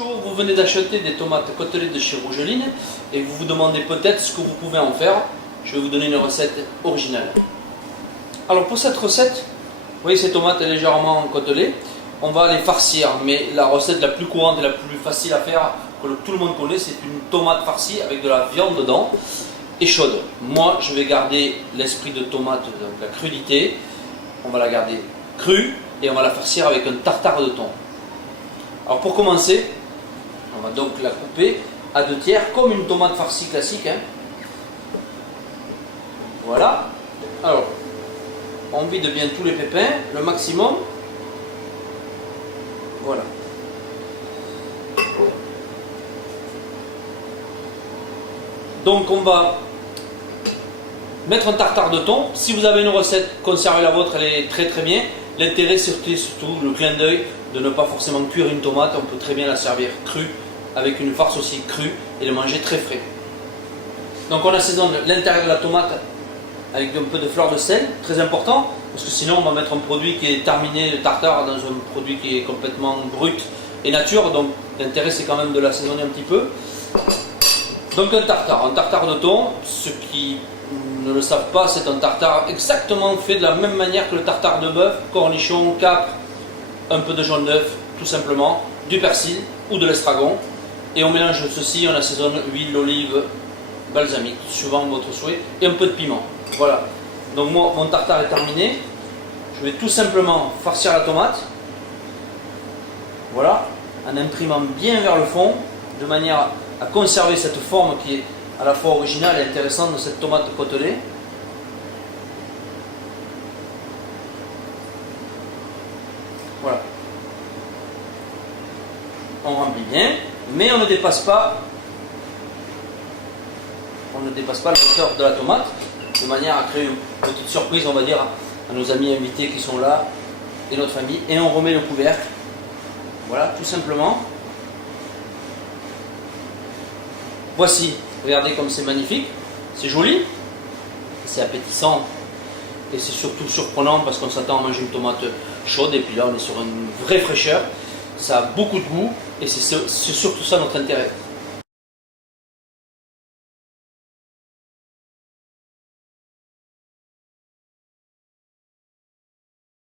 Bonjour, vous venez d'acheter des tomates côtelées de chez Rougeline et vous vous demandez peut-être ce que vous pouvez en faire. Je vais vous donner une recette originale. Alors pour cette recette, vous voyez ces tomates légèrement côtelées, on va les farcir, mais la recette la plus courante et la plus facile à faire, que tout le monde connaît, c'est une tomate farcie avec de la viande dedans et chaude. Moi je vais garder l'esprit de tomate, donc la crudité, on va la garder crue et on va la farcir avec un tartare de thon. Alors pour commencer, on va donc la couper à 2/3 comme une tomate farcie classique. Voilà. Alors, on vide bien tous les pépins, le maximum. Voilà. Donc on va mettre un tartare de thon. Si vous avez une recette, conservez la vôtre, elle est très très bien. L'intérêt c'est surtout le clin d'œil de ne pas forcément cuire une tomate, on peut très bien la servir crue, avec une farce aussi crue, et le manger très frais. Donc on assaisonne l'intérieur de la tomate avec un peu de fleur de sel, très important, parce que sinon on va mettre un produit qui est terminé, le tartare, dans un produit qui est complètement brut et nature, donc l'intérêt c'est quand même de l'assaisonner un petit peu. Donc un tartare de thon, ceux qui ne le savent pas, c'est un tartare exactement fait de la même manière que le tartare de bœuf, cornichons, capre, un peu de jaune d'œuf, tout simplement, du persil ou de l'estragon, et on mélange ceci, on assaisonne huile d'olive balsamique, suivant votre souhait, et un peu de piment. Voilà, donc moi, mon tartare est terminé, je vais tout simplement farcir la tomate, voilà, en imprimant bien vers le fond, de manière à conserver cette forme qui est à la fois originale et intéressante de cette tomate côtelée. Voilà. On remplit bien, mais on ne dépasse pas la hauteur de la tomate, de manière à créer une petite surprise, on va dire, à nos amis invités qui sont là, et notre famille, et on remet le couvercle. Voilà, tout simplement. Voici, regardez comme c'est magnifique, c'est joli, c'est appétissant, et c'est surtout surprenant parce qu'on s'attend à manger une tomate chaude, et puis là on est sur une vraie fraîcheur, ça a beaucoup de goût, et c'est surtout ça notre intérêt.